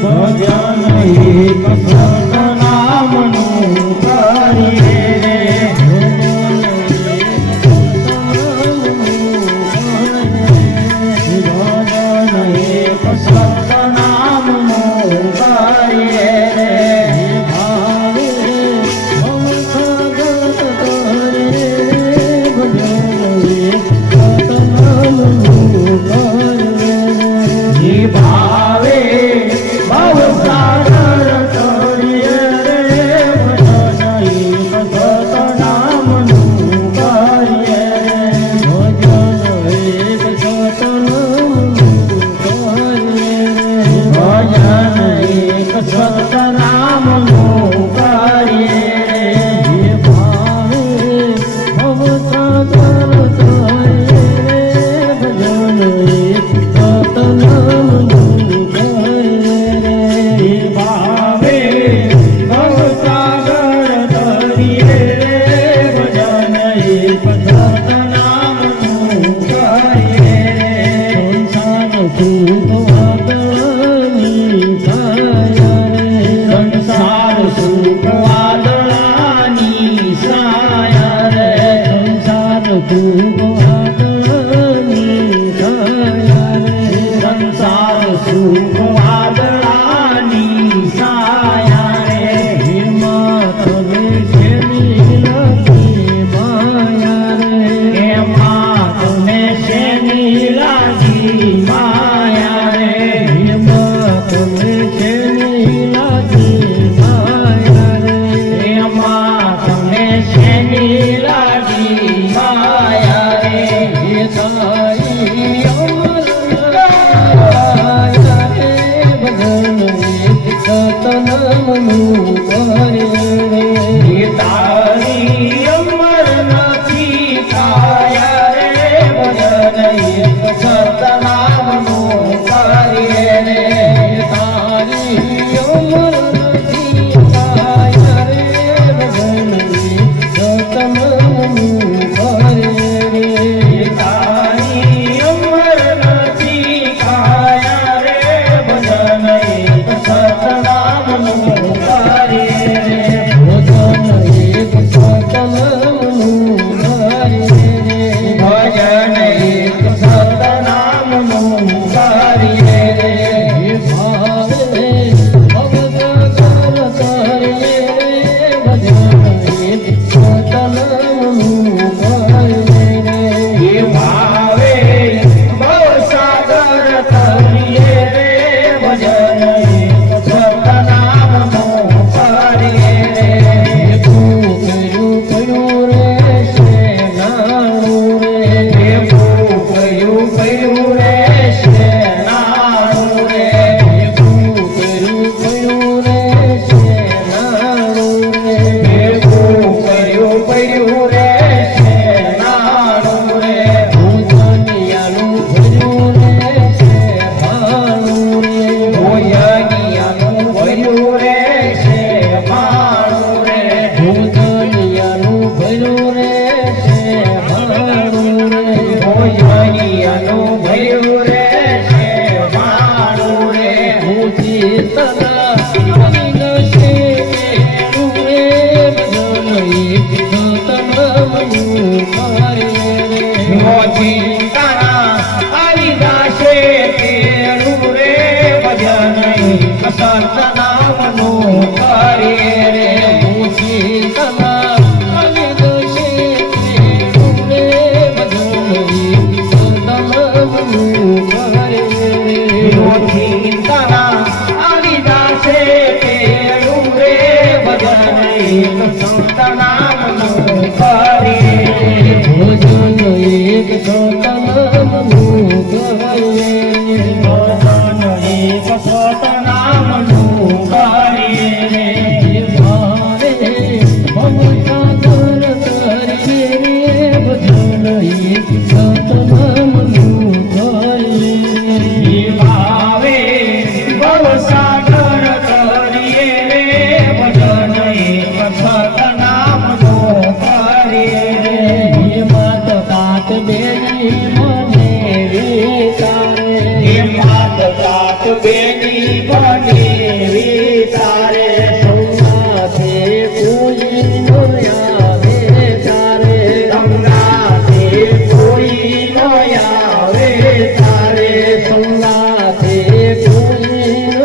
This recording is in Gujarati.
ભજન એક સતનામનું કરીએ રે ભજન એક સતનામનું કરીએ રે ભાવે ભવસાગર તરે ભજન એક સતનામનું કરીએ ભાવે ભવસાગર તરે ભજન એક સતનામનું કરીએ ભજન એક સતનામનું ભજન એક સતનામનું કરીએ ભાવે ભવસાગર તરે ભજન એક સતનામનું કરીએ ભાવે ભવસાગર તરીએ ભજન એક સતનામનું કરીએ સંસાર સુખ વાદળાની છાયા રે સંસાર સુખ વાદળાની છાયા રે સંસાર સુખ વાદળાની છાયા રે સંસાર સુખ વાદળાની છાયા રે હિંમત ને શેની લાગી માયા રે હિંમત ને શેની લાગી માયા રે હિંમત ને શેની લાગી માયા રે હિંમત ને શેની લાગી માયા રે હે તારી અમર ગાયા રે ભજન એક સતનામનું કરીએ હે તારી અમર નથી કાયા રે ભજન એક સતનામનું કરીએ રે તારી અમર નથી કાયા રે ભજન એક સતનામનું કરીએ તારી અમર નથી કાયા રે ભજન એક સતનામનું કરીએ ભજન એક સતનામનું કરીએ ભજન એક સતનામનું કરીએ રે ભાવે ભવસાગર તરે ભજન એક સતનામનું કરીએ રે ભાવે ભવસાગર તરીએ રે ભજન એક સતનામનું કરીએ રે કયું રે શેનાણું રે કયું રે શેનાણું રે કયું રે શેનાણું રે કયું રે શેનાણું રે ભૂજનિયાનું ભર્યું રે છે ભાણું રે ભૂજનિયાનું ભર્યું રે છે ભાણું રે ભૂજનિયાનું ભર્યું રે છે ભાણું રે ભૂજનિયાનું ભર્યું રે છે ભાણું રે ભૂજી તલા નશે રે ભજન એક સતનામનું કરીએ રે ભૂજી તારા હરિદાસે કેળું રે ભજન એક સતનામનું કરીએ રે ભૂજી તલા હરિદાસે કેળું રે ભજન એક સતનામનું કરીએ રે ભૂજી તારા હરિદાસે કેળું રે ભજન એક સતનામનું કરીએ ભજન એક સતનામનું કરીએ ભજન એક સતનામનું કરીએ રે ભાવે ભવસાગર તરીએ રે ભજન એક સતનામનું કરીએ ભાવે ભવસાગર તરીએ રે ભજન એક સતનામનું બનેવી તારે સંગાથે કોઈ ન આવે તારે સંગાથે કોઈ નો આવે તારે સંગાથે કોઈ ન